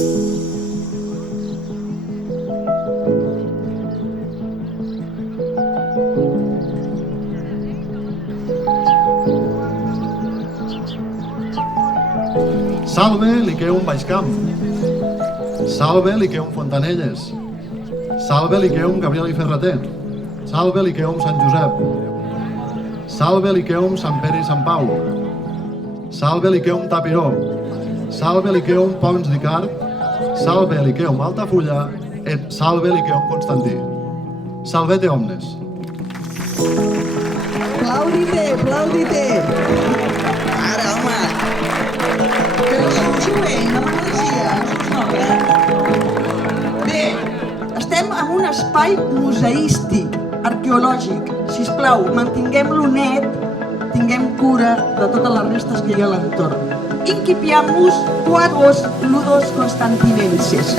Salve Liceum Baixcamp. Salve Liceum Fontanelles. Salve Liceum Gabriel i Ferrater. Salve Liceum Sant Josep. Salve Liceum Sant Pere i Sant Pau. Salve Liceum Tapiró. Salve Liceum Pons d'Icart. Salve Liceum Altafulla et salve Liceum Constantí. Salvete omnes. Aplaudite, aplaudite. Ara, home. Que no s'ho veient, no m'agradaria, no us nota. Bé, estem en un espai museístic, arqueològic. Sisplau, mantinguem-lo net, tinguem cura de totes les restes que hi ha a l'entorn. Incipiamus quadros ludos constantinenses.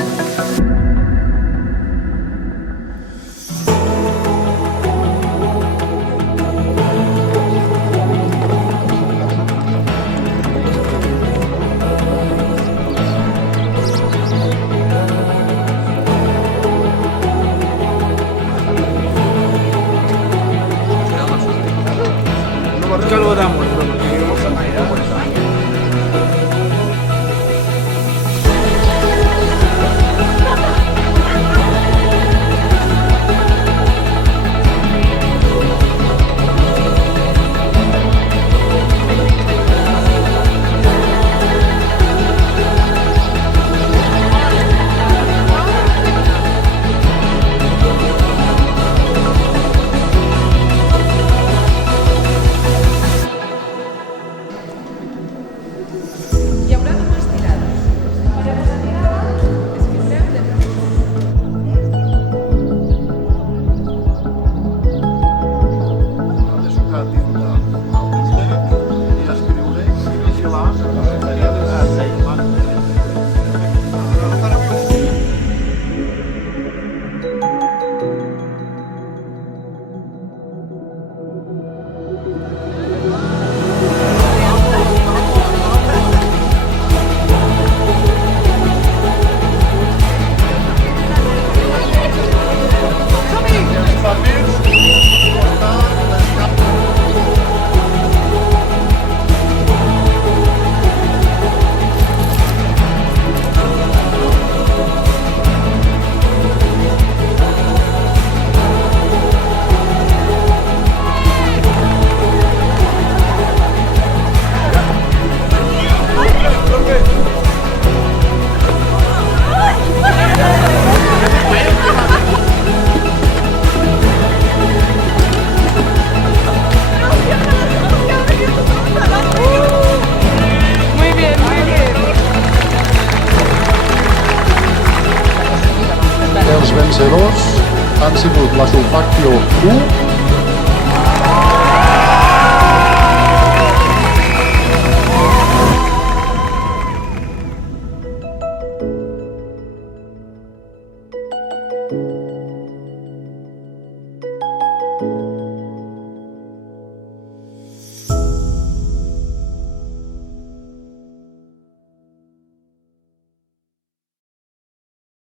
Saludamos. Hi haurà dues tirades. Farem una tirada, escriurem De sucar tinta al bistec i escriure i vigilar Els vencedors han sigut la Sulfactio 1